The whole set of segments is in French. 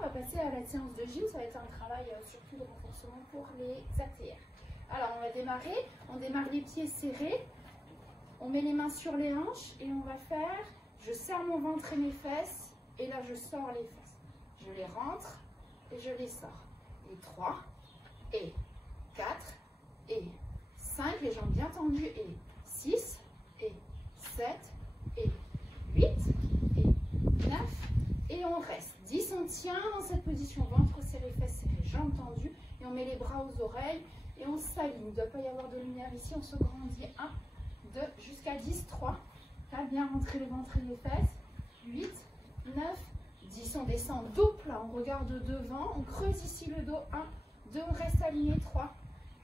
on va passer à la séance de gym. Ça va être un travail surtout de renforcement pour les haltères. Alors, on va démarrer. On démarre les pieds serrés. On met les mains sur les hanches et on va faire, je serre mon ventre et mes fesses. Et là, je sors les fesses. Je les rentre et je les sors. Et 3, et 4, et 5, les jambes bien tendues, et 6, et 7, et 8, et 9, et on reste. 10, on tient dans cette position, ventre serré, fesses serrées, jambes tendues, et on met les bras aux oreilles, et on s'aligne. Il ne doit pas y avoir de lumière ici, on se grandit. 1, 2, jusqu'à 10, 3, 4, bien rentrer le ventre et les fesses, 8, 9, 10, on descend dos plat, on regarde devant, on creuse ici le dos, 1, 2, on reste aligné, 3,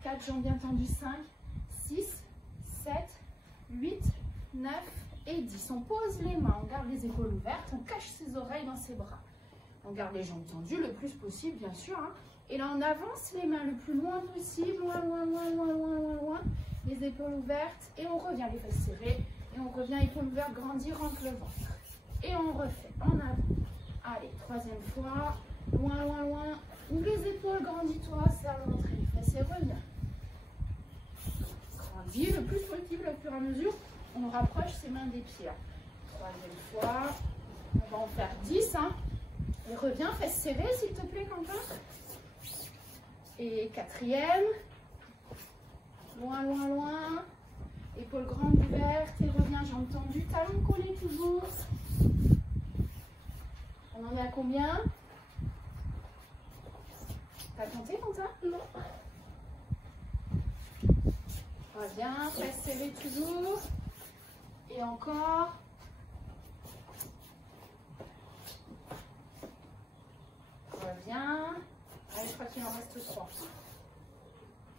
4, jambes bien tendues, 5, 6, 7, 8, 9 et 10. On pose les mains, on garde les épaules ouvertes, on cache ses oreilles dans ses bras. On garde les jambes tendues le plus possible, bien sûr. Hein. Et là, on avance les mains le plus loin possible, loin, loin, loin, loin, loin, loin, loin. Les épaules ouvertes et on revient, les fesses serrées. Et on revient, épaules ouvertes, grandir, rentre le ventre. Et on refait en avant. Allez, troisième fois, loin, loin, loin. Ouvre les épaules, grandis-toi, serre le ventre et les fesses et reviens. Grandis le plus possible au fur et à mesure. On rapproche ses mains des pieds. Troisième fois, on va en faire 10. Hein. Et reviens, fesses serrées s'il te plaît, Quentin. Et quatrième, loin, loin, loin. Épaules grandes ouvertes et reviens, jambes tendues, talons collés toujours. On en est à combien? T'as compté, Quentin? Non. Reviens, fesses serrées toujours. Et encore. Reviens. Allez, je crois qu'il en reste 3.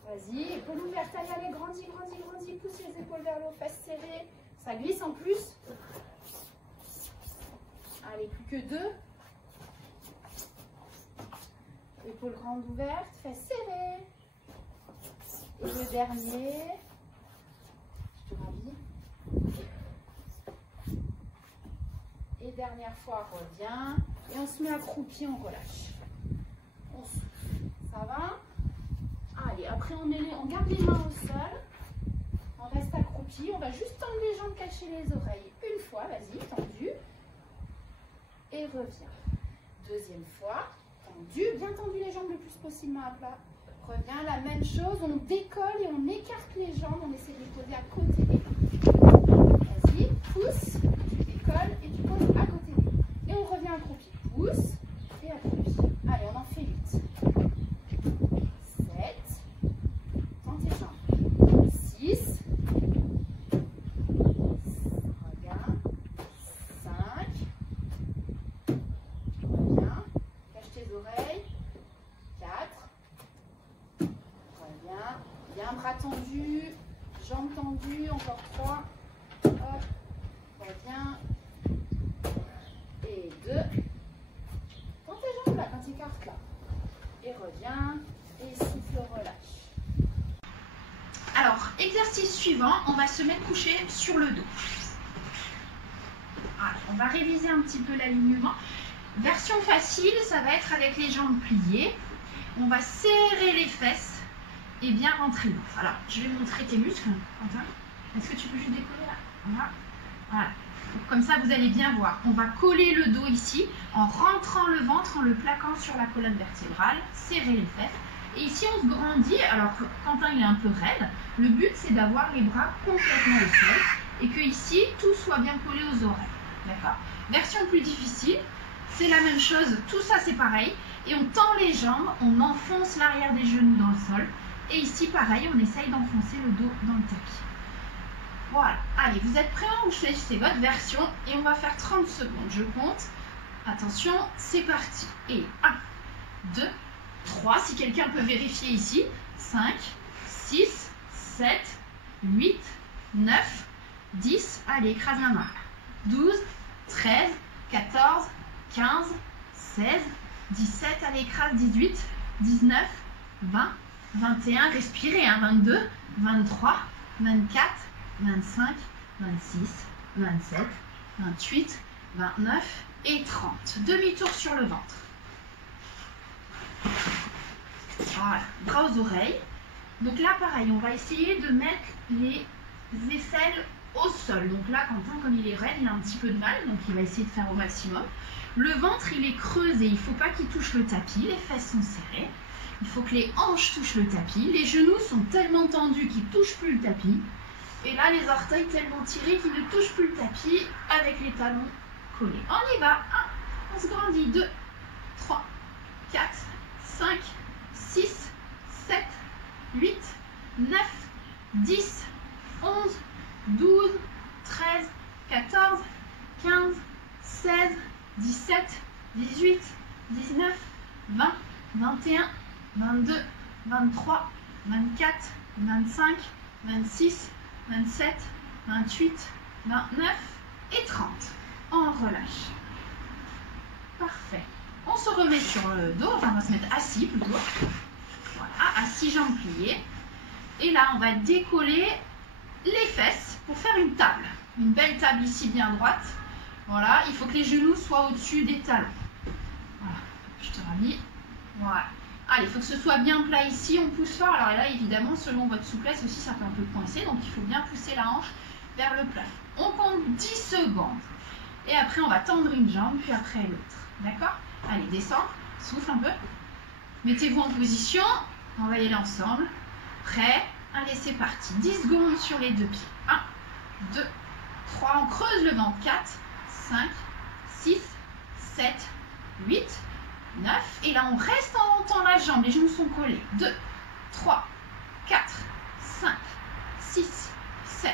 Vas-y, épaules ouvertes, allez, grandis, grandis, grandis. Pousse les épaules vers le haut, fesses serrées. Ça glisse en plus. Allez, plus que 2. Épaules grandes ouvertes, fesses serrées. Et le dernier. Je te rhabille. Et dernière fois, reviens. Et on se met accroupi, on relâche. On souffle. Ça va? Allez, après on garde les mains au sol. On reste accroupi. On va juste tendre les jambes, cacher les oreilles. Une fois, vas-y, tendu. Et reviens. Deuxième fois, tendu. Bien tendu les jambes le plus possible, main à plat. Reviens, la même chose. On décolle et on écarte les jambes. On essaie de les poser à côté des mains. Vas-y, pousse. Tu décolles et tu poses à côté des mains. Et on revient accroupi. Pousse et accroupi. Allez, on en fait 8. 7. Tends tes jambes. 6. Reviens. 5. Reviens. Cache tes oreilles. 4. Reviens. Bien, bras tendus. Jambes tendues. Encore 3. Hop. Reviens. Et 2. Tends tes jambes là quand tu écartes là. Et reviens. Et souffle, relâche. Alors, exercice suivant, on va se mettre couché sur le dos. Allez, on va réviser un petit peu l'alignement. Version facile, ça va être avec les jambes pliées. On va serrer les fesses et bien rentrer l'eau. Alors, je vais montrer tes muscles. Quentin, est-ce que tu peux juste décoller là? Voilà. Voilà. Comme ça, vous allez bien voir. On va coller le dos ici en rentrant le ventre, en le plaquant sur la colonne vertébrale, serrer les fesses. Et ici, on se grandit. Alors, Quentin, il est un peu raide. Le but, c'est d'avoir les bras complètement au sol et que ici, tout soit bien collé aux oreilles. D'accord? Version plus difficile, c'est la même chose. Tout ça, c'est pareil. Et on tend les jambes, on enfonce l'arrière des genoux dans le sol. Et ici, pareil, on essaye d'enfoncer le dos dans le tapis. Voilà. Allez, vous êtes prêts? Vous choisissez votre version et on va faire 30 secondes. Je compte. Attention, c'est parti. Et 1, 2, 3. Si quelqu'un peut vérifier ici. 5, 6, 7, 8, 9, 10. Allez, écrase la main. 12, 13, 14, 15, 16, 17. Allez, écrase 18, 19, 20, 21. Respirez, hein, 22, 23, 24, 25, 26, 27, 28, 29 et 30. Demi-tour sur le ventre. Voilà, bras aux oreilles. Donc là, pareil, on va essayer de mettre les aisselles au sol. Donc là, Quentin, comme il est raide, il a un petit peu de mal, donc il va essayer de faire au maximum. Le ventre, il est creusé, il ne faut pas qu'il touche le tapis, les fesses sont serrées. Il faut que les hanches touchent le tapis. Les genoux sont tellement tendus qu'ils ne touchent plus le tapis. Et là, les orteils tellement tirés qu'ils ne touchent plus le tapis avec les talons collés. On y va. 1, on se grandit. 2, 3, 4, 5, 6, 7, 8, 9, 10, 11, 12, 13, 14, 15, 16, 17, 18, 19, 20, 21, 22, 23, 24, 25, 26, 27, 28, 29 et 30. On relâche. Parfait. On se remet sur le dos, enfin on va se mettre assis plutôt. Voilà, assis, jambes pliées. Et là, on va décoller les fesses pour faire une table. Une belle table ici bien droite. Voilà, il faut que les genoux soient au-dessus des talons. Voilà, je te rallie. Voilà. Allez, il faut que ce soit bien plat ici, on pousse fort. Alors là, évidemment, selon votre souplesse aussi, ça peut un peu coincer. Donc, il faut bien pousser la hanche vers le plat. On compte 10 secondes. Et après, on va tendre une jambe, puis après l'autre. D'accord? Allez, descends, souffle un peu. Mettez-vous en position. On va y aller ensemble. Prêt? Allez, c'est parti. 10 secondes sur les deux pieds. 1, 2, 3. On creuse le ventre. 4, 5, 6, 7, 8, 9. Et là, on reste en montant la jambe. Les genoux sont collés. 2, 3, 4, 5, 6, 7,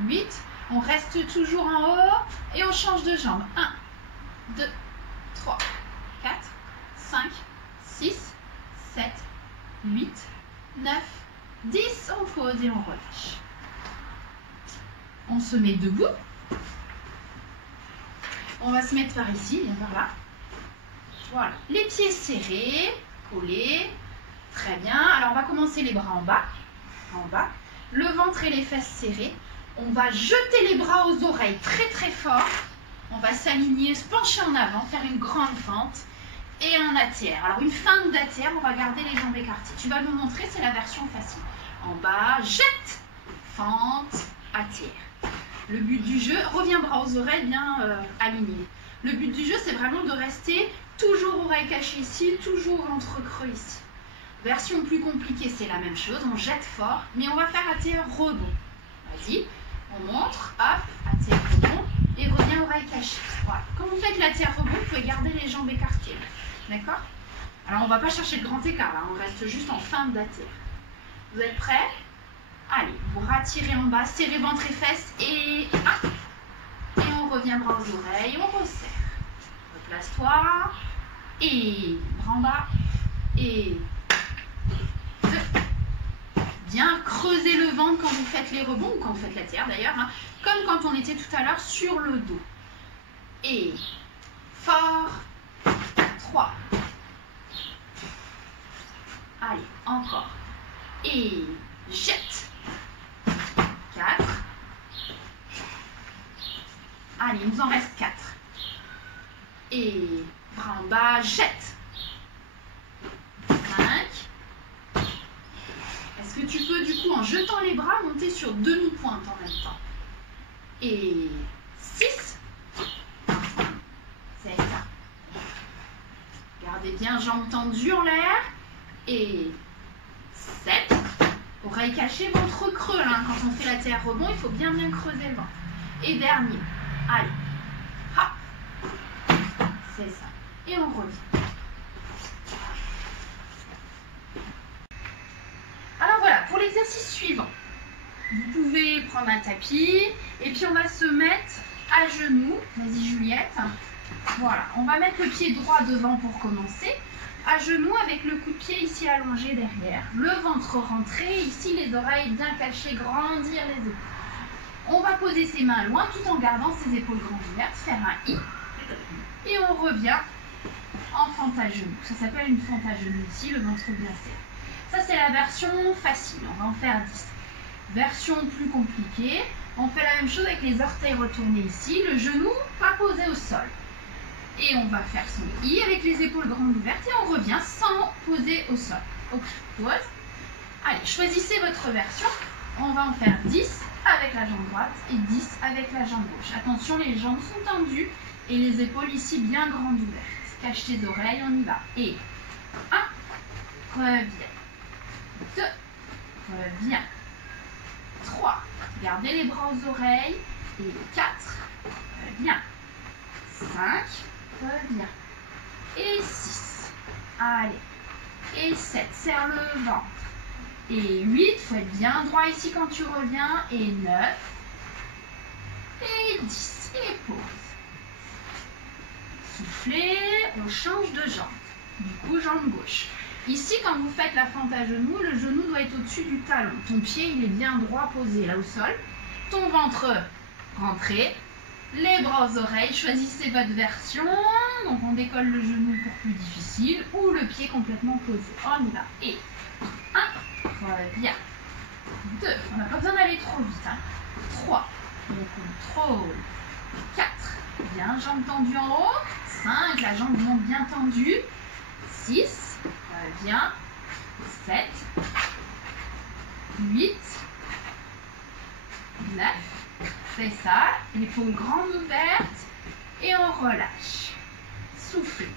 8. On reste toujours en haut et on change de jambe. 1, 2, 3, 4, 5, 6, 7, 8, 9, 10. On pose et on relâche. On se met debout. On va se mettre par ici, bien par là. Voilà. Les pieds serrés, collés. Très bien. Alors, on va commencer les bras en bas. En bas. Le ventre et les fesses serrés. On va jeter les bras aux oreilles très très fort. On va s'aligner, se pencher en avant, faire une grande fente et un ATR. Alors une feinte d'ATR, on va garder les jambes écartées. Tu vas nous montrer, c'est la version facile. En bas, jette, fente, ATR. Le but du jeu, reviens bras aux oreilles bien alignés. Le but du jeu, c'est vraiment de rester toujours oreilles cachées ici, toujours ventre creux ici. Version plus compliquée, c'est la même chose. On jette fort, mais on va faire ATR rebond. Vas-y. On montre, hop, ATR rebond, et revient oreille cachée. Voilà. Quand vous faites l'ATR rebond, vous pouvez garder les jambes écartées. D'accord? Alors, on ne va pas chercher le grand écart, là. On reste juste en feinte d'ATR. Vous êtes prêts? Allez, vous ratirez en bas, serrez ventre et fesses, et hop. Et on revient bras aux oreilles, on resserre. Replace-toi, et bras en bas, et 2. Bien creuser le ventre quand vous faites les rebonds, ou quand vous faites la terre d'ailleurs, hein, comme quand on était tout à l'heure sur le dos. Et fort, 3. Allez, encore. Et jette, 4. Allez, il nous en reste 4. Et bras en bas, jette, 5. Est-ce que tu peux, du coup, en jetant les bras, monter sur demi-pointe en même temps? Et 6. C'est ça. Gardez bien jambes tendues en l'air. Et 7. Oreille cachée, ventre creux. Hein. Quand on fait la terre rebond, il faut bien creuser le ventre. Et dernier. Allez. Hop. C'est ça. Et on revient. Alors voilà, pour l'exercice suivant, vous pouvez prendre un tapis et puis on va se mettre à genoux. Vas-y Juliette. Voilà, on va mettre le pied droit devant pour commencer. À genoux avec le coup de pied ici allongé derrière. Le ventre rentré, ici les oreilles bien cachées, grandir les épaules. On va poser ses mains loin tout en gardant ses épaules grandes ouvertes, faire un I. Et on revient en fente à genoux. Ça s'appelle une fente à genoux ici, le ventre bien serré. Ça, c'est la version facile. On va en faire 10. Version plus compliquée. On fait la même chose avec les orteils retournés ici. Le genou pas posé au sol. Et on va faire son I avec les épaules grandes ouvertes et on revient sans poser au sol. Ok, pause. Allez, choisissez votre version. On va en faire 10 avec la jambe droite et 10 avec la jambe gauche. Attention, les jambes sont tendues et les épaules ici bien grandes ouvertes. Cache tes oreilles, on y va. Et 1, reviens. 2, reviens. 3, gardez les bras aux oreilles. Et 4, reviens. 5, reviens. Et 6, allez. Et 7, serre le ventre. Et 8, il faut être bien droit ici quand tu reviens. Et 9, et 10, et pause. Soufflez, on change de jambe. Du coup, jambe gauche. Ici, quand vous faites la fente à genoux, le genou doit être au-dessus du talon. Ton pied, il est bien droit posé là au sol. Ton ventre rentré. Les bras aux oreilles. Choisissez votre version. Donc, on décolle le genou pour plus difficile. Ou le pied complètement posé. On y va. Et 1, reviens. 2, on n'a pas besoin d'aller trop vite. 3, on contrôle. 4, bien, jambe tendue en haut. 5, la jambe monte bien tendue. 6, reviens. 7, 8, 9, c'est ça. Épaules grandes ouvertes. Et on relâche. Soufflez.